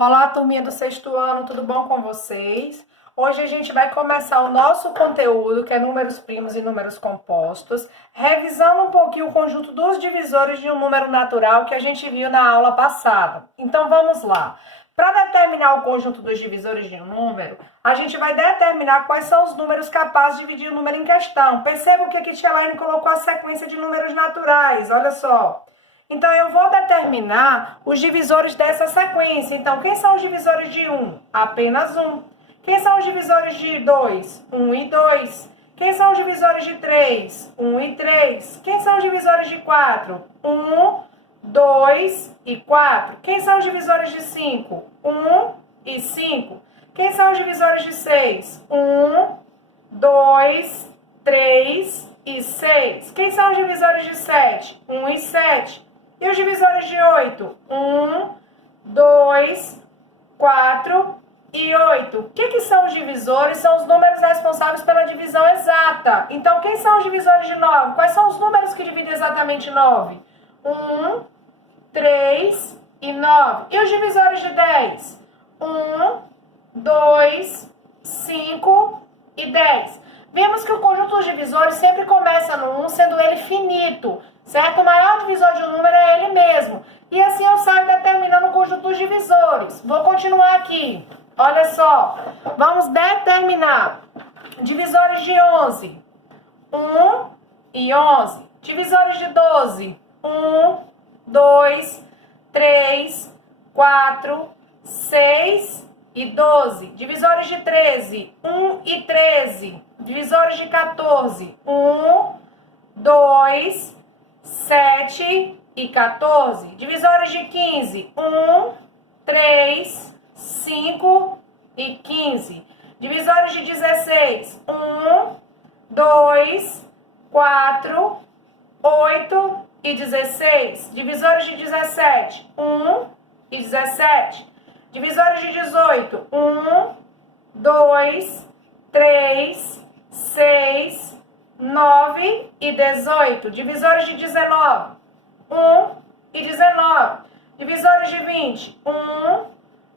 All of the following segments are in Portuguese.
Olá, turminha do sexto ano, tudo bom com vocês? Hoje a gente vai começar o nosso conteúdo, que é números primos e números compostos, revisando um pouquinho o conjunto dos divisores de um número natural que a gente viu na aula passada. Então vamos lá. Para determinar o conjunto dos divisores de um número, a gente vai determinar quais são os números capazes de dividir o número em questão. Perceba o que a Tia Elaine colocou a sequência de números naturais, olha só. Então, eu vou determinar os divisores dessa sequência. Então, quem são os divisores de 1? Apenas 1. Quem são os divisores de 2? 1 e 2. Quem são os divisores de 3? 1 e 3. Quem são os divisores de 4? 1, 2 e 4. Quem são os divisores de 5? 1 e 5. Quem são os divisores de 6? 1, 2, 3 e 6. Quem são os divisores de 7? 1 e 7. E os divisores de 8? 1, 2, 4 e 8. O que são os divisores? São os números responsáveis pela divisão exata. Então, quem são os divisores de 9? Quais são os números que dividem exatamente 9? 1, 3 e 9. E os divisores de 10? 1, 2, 5 e 10. Vimos que o conjunto dos divisores sempre começa no 1, sendo ele finito, certo? O maior divisor de um número é ele mesmo. E assim eu saio determinando o conjunto dos divisores. Vou continuar aqui. Olha só. Vamos determinar divisores de 11. 1 e 11. Divisores de 12. 1, 2, 3, 4, 6 e 12. Divisores de 13. 1 e 13. Divisores de 14, 1, 2, 7 e 14. Divisores de 15, 1, 3, 5 e 15. Divisores de 16, 1, 2, 4, 8 e 16. Divisores de 17, 1 e 17. Divisores de 18, 1, 2, 3, 6, 9 e 18. Divisores de 19, 1 e 19. Divisores de 20, 1,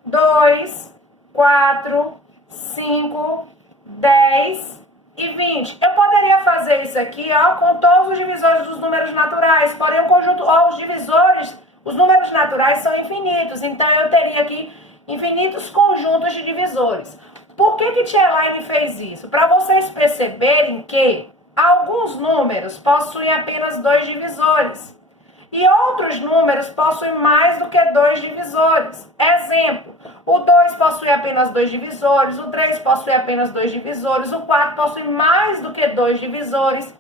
2, 4, 5, 10 e 20. Eu poderia fazer isso aqui, ó, com todos os divisores dos números naturais, porém o conjunto, ó, os divisores, os números naturais são infinitos, então eu teria aqui infinitos conjuntos de divisores. Por que Tia Elaine fez isso? Para vocês perceberem que alguns números possuem apenas 2 divisores e outros números possuem mais do que 2 divisores. Exemplo, o 2 possui apenas 2 divisores, o 3 possui apenas 2 divisores, o 4 possui mais do que 2 divisores.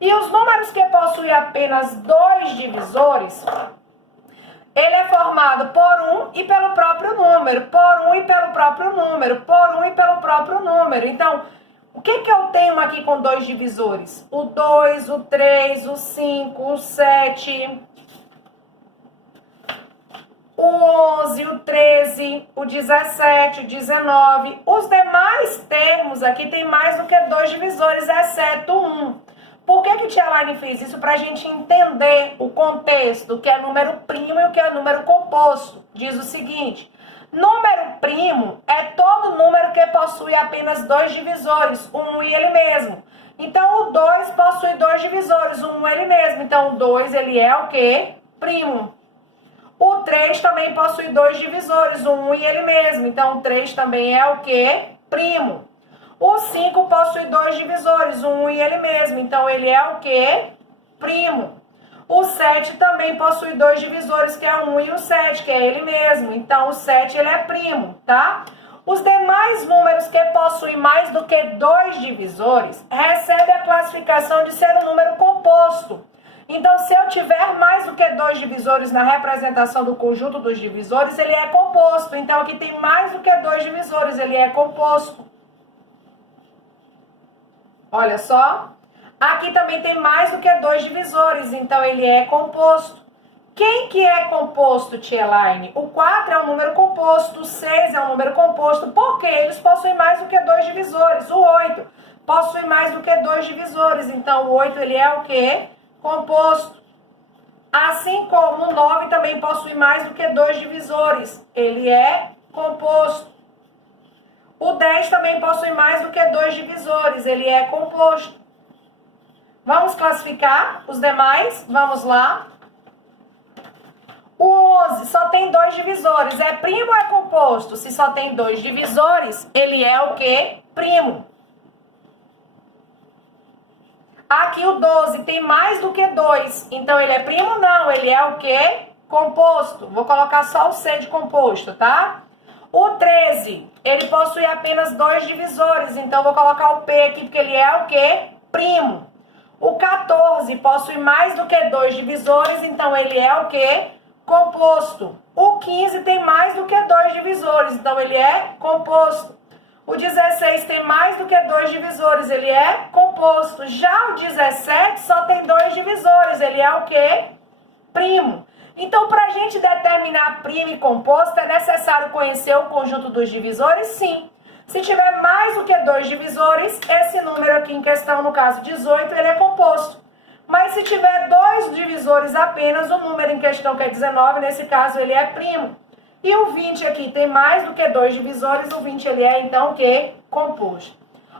E os números que possuem apenas 2 divisores, ele é formado por 1 e pelo próprio número, por 1 e pelo próprio número, por 1 e pelo próprio número. Então, o que eu tenho aqui com 2 divisores? O 2, o 3, o 5, o 7, o 11, o 13, o 17, o 19. Os demais termos aqui tem mais do que 2 divisores, exceto 1. Por que Tia Elaine fez isso? Para a gente entender o contexto, o que é número primo e o que é número composto. Diz o seguinte: número primo é todo número que possui apenas 2 divisores, um e ele mesmo. Então, o 2 possui 2 divisores, um ele mesmo. Então, o 2 ele é o quê? Primo. O 3 também possui 2 divisores, um e ele mesmo. Então, o 3 também é o quê? Primo. O 5 possui 2 divisores, um e ele mesmo. Então, ele é o quê? Primo. O 7 também possui 2 divisores, que é o 1 e o 7, que é ele mesmo. Então, o 7 ele é primo, tá? Os demais números que possuem mais do que 2 divisores recebem a classificação de ser um número composto. Então, se eu tiver mais do que 2 divisores na representação do conjunto dos divisores, ele é composto. Então, aqui tem mais do que 2 divisores, ele é composto. Olha só. Aqui também tem mais do que 2 divisores, então ele é composto. Quem que é composto, Tia Elaine? O 4 é um número composto, o 6 é um número composto, porque eles possuem mais do que 2 divisores. O 8 possui mais do que 2 divisores, então o 8 ele é o quê? Composto. Assim como o 9 também possui mais do que 2 divisores. Ele é composto. O 10 também possui mais do que 2 divisores, ele é composto. Vamos classificar os demais? Vamos lá. O 11 só tem 2 divisores, é primo ou é composto? Se só tem 2 divisores, ele é o quê? Primo. Aqui o 12 tem mais do que 2, então ele é primo? Não, ele é o quê? Composto. Vou colocar só o C de composto, tá? O 13, ele possui apenas 2 divisores, então vou colocar o P aqui porque ele é o quê? Primo. O 14 possui mais do que 2 divisores, então ele é o quê? Composto. O 15 tem mais do que 2 divisores, então ele é composto. O 16 tem mais do que 2 divisores, ele é composto. Já o 17 só tem 2 divisores, ele é o quê? Primo. Então, para a gente determinar primo e composto, é necessário conhecer o conjunto dos divisores? Sim. Se tiver mais do que 2 divisores, esse número aqui em questão, no caso 18, ele é composto. Mas se tiver 2 divisores apenas, o número em questão, que é 19, nesse caso, ele é primo. E o 20 aqui tem mais do que 2 divisores, o 20 ele é, então, o quê? Composto.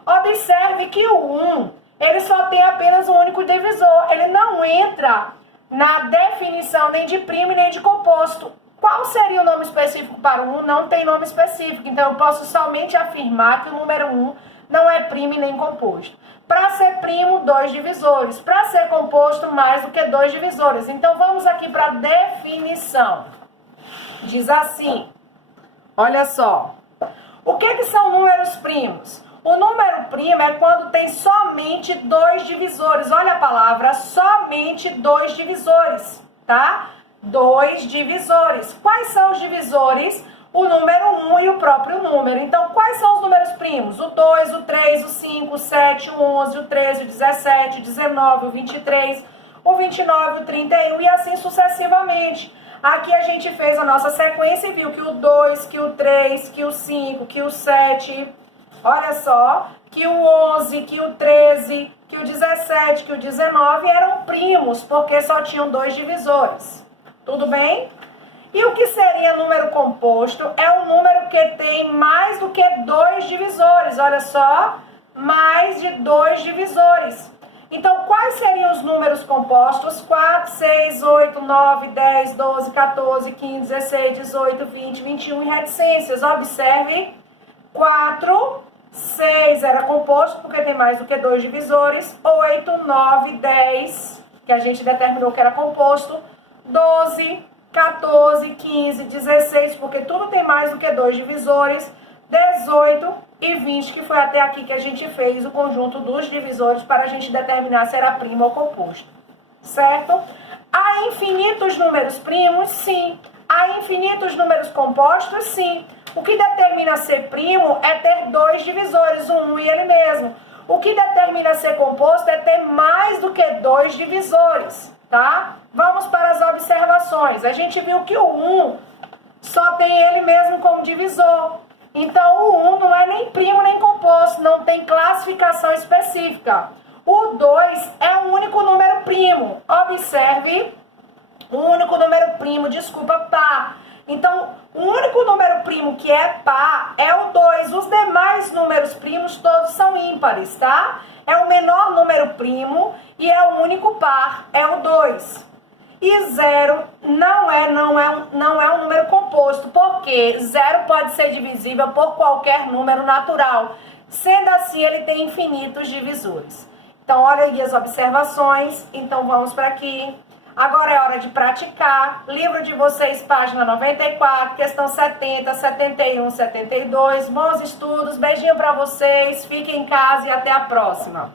Observe que o 1, ele só tem apenas um único divisor. Ele não entra na definição nem de primo nem de composto. Qual seria o nome específico para o 1? Não tem nome específico. Então, eu posso somente afirmar que o número 1 não é primo nem composto. Para ser primo, 2 divisores. Para ser composto, mais do que 2 divisores. Então, vamos aqui para a definição. Diz assim, olha só, o que são números primos? O número primo é quando tem somente 2 divisores, olha a palavra, somente 2 divisores, tá? 2 divisores. Quais são os divisores? O número 1 e o próprio número. Então, quais são os números primos? O 2, o 3, o 5, o 7, o 11, o 13, o 17, o 19, o 23, o 29, o 31 e assim sucessivamente. Aqui a gente fez a nossa sequência e viu que o 2, que o 3, que o 5, que o 7, olha só, que o 11, que o 13, que o 17, que o 19 eram primos, porque só tinham 2 divisores. Tudo bem? E o que seria número composto? É um número que tem mais do que 2 divisores, olha só, mais de 2 divisores. Então, quais seriam os números compostos? 4, 6, 8, 9, 10, 12, 14, 15, 16, 18, 20, 21 e reticências. Observe, 4, 6 era composto porque tem mais do que 2 divisores. 8, 9, 10, que a gente determinou que era composto. 12, 14, 15, 16, porque tudo tem mais do que 2 divisores. 18 e 20, que foi até aqui que a gente fez o conjunto dos divisores para a gente determinar se era primo ou composto. Certo? Há infinitos números primos? Sim. Há infinitos números compostos? Sim. O que determina ser primo é ter 2 divisores, o 1 e ele mesmo. O que determina ser composto é ter mais do que 2 divisores, tá? Vamos para as observações. A gente viu que o 1 só tem ele mesmo como divisor. Então, o 1 não é nem primo nem composto, não tem classificação específica. O 2 é o único número primo. Observe, o único número primo, desculpa, par. Então, o único número primo que é par é o 2. Os demais números primos todos são ímpares, tá? É o menor número primo e é o único par, é o 2. E 0 não é um número composto, porque 0 pode ser divisível por qualquer número natural. Sendo assim, ele tem infinitos divisores. Então, olha aí as observações. Então, vamos para aqui. Agora é hora de praticar. Livro de vocês, página 94, questão 70, 71, 72. Bons estudos, beijinho para vocês. Fiquem em casa e até a próxima.